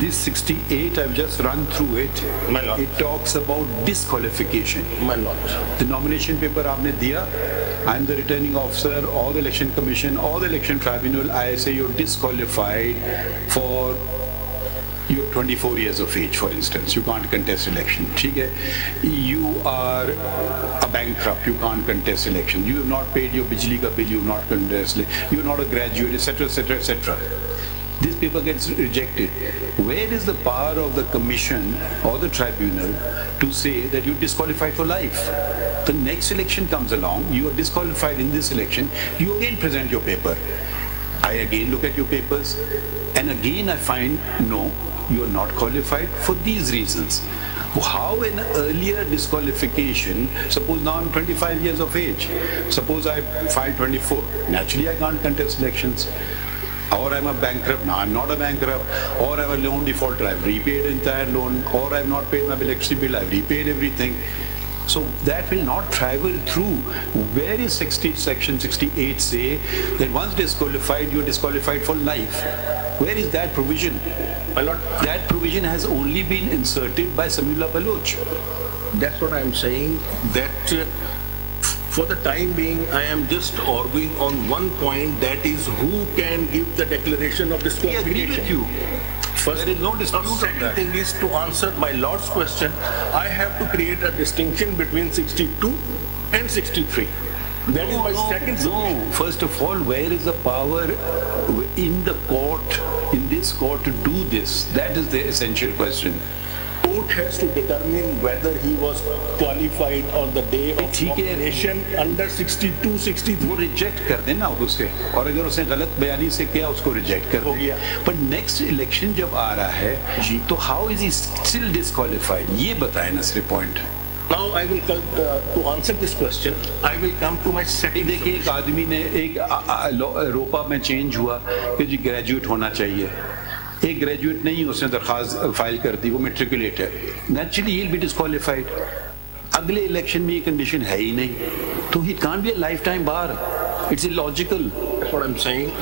This 68, I've just run through it. My lord. It talks about disqualification. My lord. The nomination paper आपने दिया. I'm the returning officer or the election commission or the election tribunal. I say you're disqualified for you're 24 years of age, for instance. You can't contest election. ठीक है? You are a bankrupt. You can't contest election. You have not paid your bijli ka bill. You have not contested. You're not a graduate, etc., etc., etc. This paper gets rejected. Where is the power of the commission or the tribunal to say that you're disqualified for life? The next election comes along, you are disqualified in this election, you again present your paper. I again look at your papers, and again I find, no, you are not qualified for these reasons. How an earlier disqualification, suppose now I'm 25 years of age, suppose I filed 24, naturally I can't contest elections. Or I'm a bankrupt, now I'm not a bankrupt, or I'm a loan defaulter, I've repaid the entire loan, or I've not paid my electricity bill, I've repaid everything. So that will not travel through. Where is section 68 say that once disqualified, you're disqualified for life? Where is that provision? My lord, that provision has only been inserted by Samiullah Baloch. that's what I'm saying, that for the time being, I am just arguing on one point, that is who can give the declaration of I disqualification. agree with you. First, There is no dispute on second that. thing is, to answer my lord's question, I have to create a distinction between 62 and 63. That is my second submission. No, first of all, where is the power in the court, in this court, to do this? That is the essential question. Court has to determine whether he was qualified on the day of ठीक है। nomination under 62, 63. वो reject कर देना उसे, और अगर उसने गलत बयानी से किया उसको रिजेक्ट कर हो दे। गया। पर नेक्स्ट इलेक्शन जब आ रहा है तो how is he still disqualified, ये बताए ना सिर्फ point. Now I will come to answer this question. I will come to my second. देखिए, एक आदमी ने एक रोपा में चेंज हुआ कि जी ग्रेजुएट होना चाहिए, एक ग्रेजुएट नहीं, उसने दरखास्त फाइल कर दी, वो मेट्रिकुलेट है, naturally he will be disqualified. अगले इलेक्शन में ये कंडीशन है ही नहीं, तो he can't be a life time bar. It's illogical. That's what I'm saying.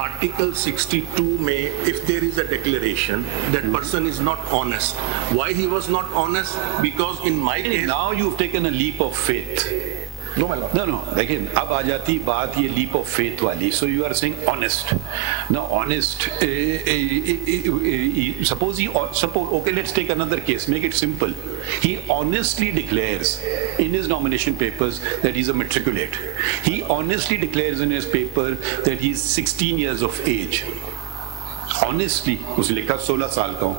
Article 62 may, if there is a declaration that person is not honest. Why he was not honest? Because in my case, Now you've taken a leap of faith. no, my lord. No, लेकिन अब आ जाती बात ये leap of faith वाली. So you are saying honest. Now honest, suppose okay, let's take another case, make it simple. He honestly declares in his nomination papers that he's a matriculate. He honestly declares in his paper that he's 16 years of age. Honestly, उसने लिखा 16 साल का हूँ.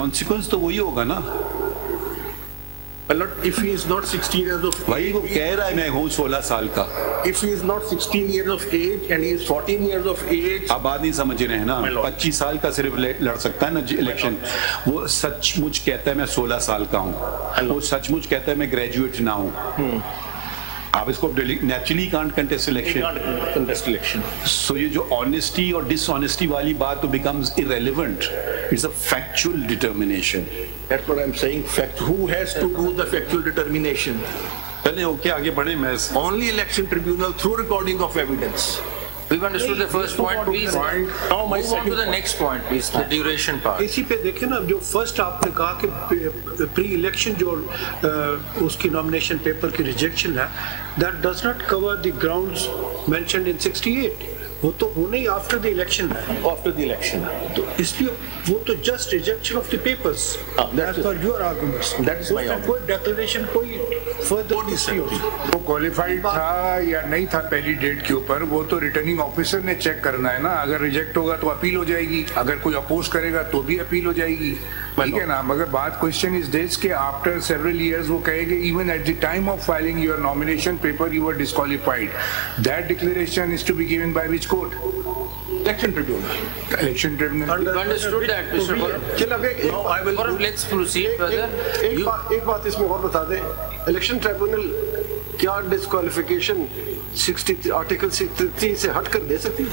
Consequence तो वही होगा ना. My lord, if he is not 16 years of भाई वो कह रहा है मैं हूँ 16 साल का. if he is not 16 years of age and he is 14 years of age, आप बात नहीं समझ रहे हैं ना. My lord. 25 साल का सिर्फ लड़ सकता है ना इलेक्शन. वो सचमुच कहता है मैं 16 साल का हूँ, वो सचमुच कहता है मैं ग्रेजुएट ना हूँ. आप इसको naturally can't contest he election. can't contest election. सो ये जो ऑनेस्टी और डिसऑनेस्टी वाली बात तो becomes irrelevant. It's a factual determination. That's what I'm saying. Fact. Who has to do the factual determination? चलें ओके, आगे बढ़े. मैं Only election tribunal through recording of evidence. We've understood the first point, please. Now my Move on second to the next point, please, the duration part. इसी पे देखें ना, जो first आपने कहा कि प्री इलेक्शन जो उसकी नॉमिनेशन पेपर की रिजेक्शन है, that does not cover the grounds mentioned in 68. वो तो होने ही आफ्टर द इलेक्शन है. After the election. तो इसलिए वो तो just rejection of the papers that's as per your arguments. That is my argument. कोई डिक्लेरेशन कोई फर्दर What is नहीं that? होती. वो क्वालिफाइड था या नहीं था पहली डेट के ऊपर, वो तो रिटर्निंग ऑफिसर ने चेक करना है ना. अगर रिजेक्ट होगा तो अपील हो जाएगी, अगर कोई अपोज करेगा तो भी अपील हो जाएगी. ठीक है ना. मगर बात क्वेश्चन इज दिस के आफ्टर सेवरल इयर्स वो कहेंगे even at the time of filing your nomination paper you were disqualified. That declaration is to be given by which court? Election tribunal. Election tribunal. We've understood that, Mr. Gaurav. चल अब Now I will. Gaurav, let's proceed further. एक बात इसमें और बता दें. Election tribunal क्या disqualification 60 article 63 से हट कर दे सकती है?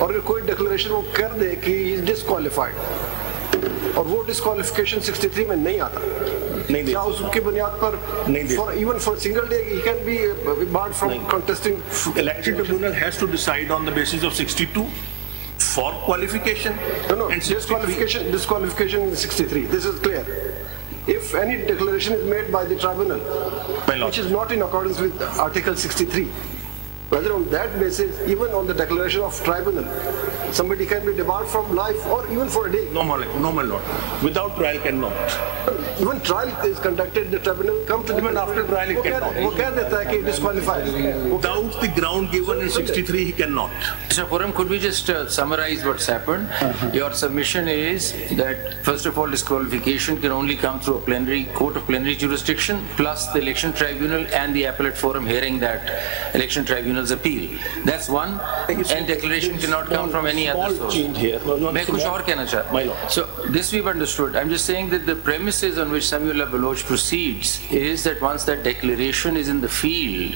और अगर कोई डिक्लेरेशन वो कर दे कि इज डिस्क्वालिफाइड और वो डिस्क्वालिफिकेशन 63 में नहीं आता, नहीं दे. क्या उसकी बुनियाद पर नहीं दे. For even for single day he can be barred from नहीं. contesting Election tribunal has to decide on the basis of 62 for qualification. No, and 63 disqualification in 63. This is clear. If any declaration is made by the tribunal, which is not in accordance with Article 63, whether on that basis, even on the declaration of tribunal, somebody can be debarred from life or even for a day. No, my lord. Without trial cannot. Even trial is conducted, the tribunal come to the Even after trial it cannot. वो कह देता है कि disqualified. Without the ground given in 63, he cannot. Mr. Forum, could we just summarize what's happened? Your submission is that, first of all, disqualification can only come through a plenary court of plenary jurisdiction, plus the election tribunal and the appellate forum hearing that election tribunal's appeal. That's one. And declaration cannot come from any other source. Change here. मैं कुछ और कहना चाहता My lord. So this we've understood. I'm just saying that the premises on which Samuel Baloch proceeds is that once that declaration is in the field,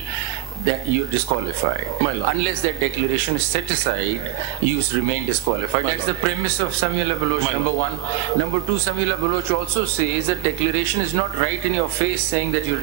that you're disqualified. My lord. Unless that declaration is set aside, you remain disqualified. That's the premise of Samuel Baloch, number one. Number two, Samuel Baloch also says that declaration is not right in your face, saying that you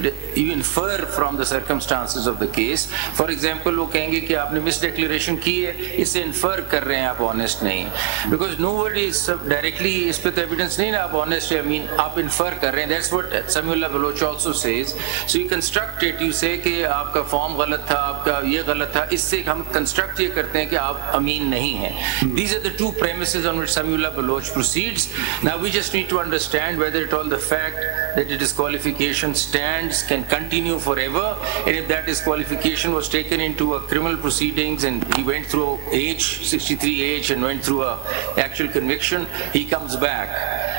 infer from the circumstances of the case. For example, वो कहेंगे कि आपने misdeclaration की है, इससे infer कर रहे हैं आप honest नहीं. Because nobody is directly, इस पे तो evidence नहीं ना आप honest है, I mean आप infer कर रहे हैं. That's what Samuel Baloch also says. So you construct it, you say कि आपका form गलत था, आपका ये गलत था, इससे हम कंस्ट्रक्ट ये करते हैं कि आप अमीन नहीं हैं. These are the two premises on which Samuel Baloch proceeds. Now we just need to understand whether at all the fact that the disqualification stands can continue forever, and if that disqualification was taken into a criminal proceedings and he went through age, 63 age, and went through a actual conviction, he comes back.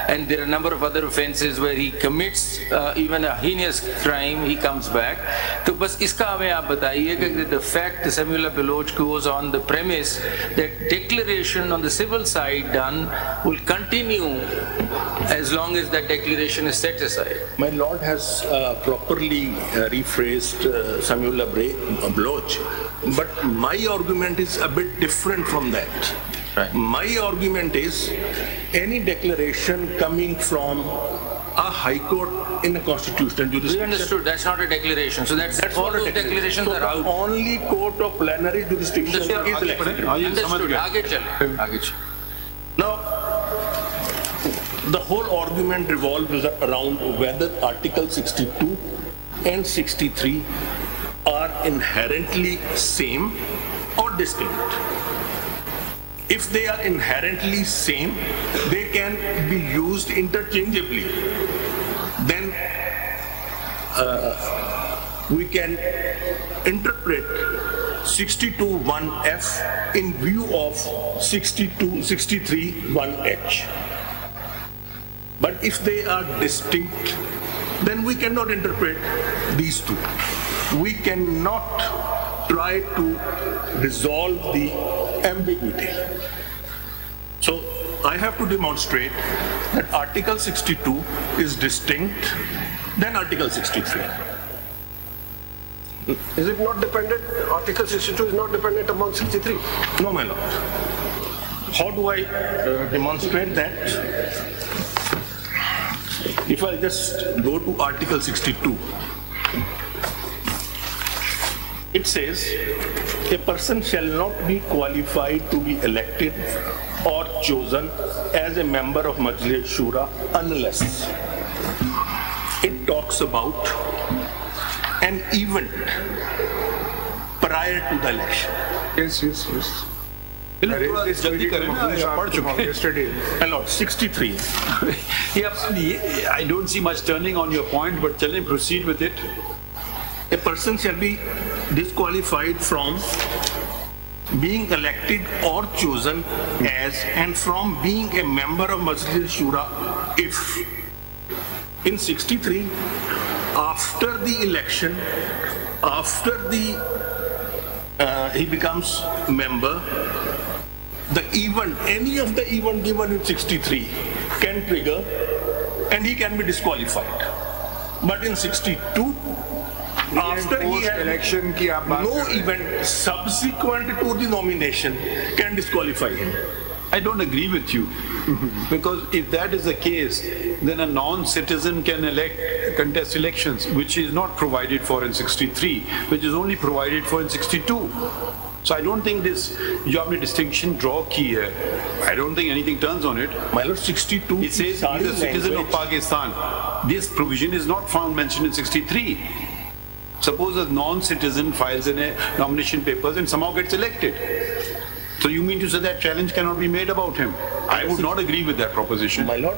And there are a number of other offences where he commits even a heinous crime, he comes back. तो बस इसका हमें आप बताइएगा कि the fact that Samuel Baloch goes on the premise that declaration on the civil side done will continue as long as that declaration is set aside. My lord has properly rephrased Samuel Baloch, but my argument is a bit different from that. Right. My argument is any declaration coming from a high court in a constitutional We jurisdiction. understood that's not a declaration. So that's all not a those declarations So are the out. only court of plenary jurisdiction is elected. Understood. आगे चल. Now, the whole argument revolves around whether Article 62 and 63 are inherently same or distinct. If they are inherently same, they can be used interchangeably. Then we can interpret 62(1)(f) in view of 63(1)(h). But if they are distinct, then we cannot interpret these two. We cannot try to resolve the ambiguity. So I have to demonstrate that Article 62 is distinct than Article 63. Is it not dependent? Article 62 is not dependent upon 63. No, my lord. How do I demonstrate that? If I just go to Article 62, it says, a person shall not be qualified to be elected or chosen as a member of Majlis Shura unless it talks about an event prior to the election. Yes. जल्दी करें ना, आप पढ़ चुके हैं. Yesterday. My lord, 63. I don't see much turning on your point, but tell him proceed with it. A person shall be disqualified from being elected or chosen as and from being a member of Majlis Shura if in 63 after the election, after the he becomes member, the event, any of the event given in 63 can trigger and he can be disqualified. But in 62, after he had election की आप बात no कर रहे हैं. event subsequent to the nomination can disqualify him. I don't agree with you. Because if that is the case, then a non-citizen can contest elections, which is not provided for in 63, which is only provided for in 62. So I don't think this, जो आपने distinction draw की है, I don't think anything turns on it. My lord, 62. It says he's a citizen of Pakistan. This provision is not found mentioned in 63. Suppose a non-citizen files in a nomination papers and somehow gets elected. So you mean to say that challenge cannot be made about him? I would not agree with that proposition. My lord,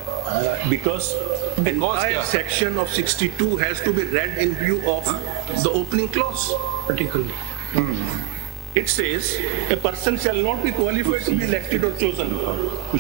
because the entire section of 62 has to be read in view of the opening clause. Particularly. It says a person shall not be qualified to be elected or chosen.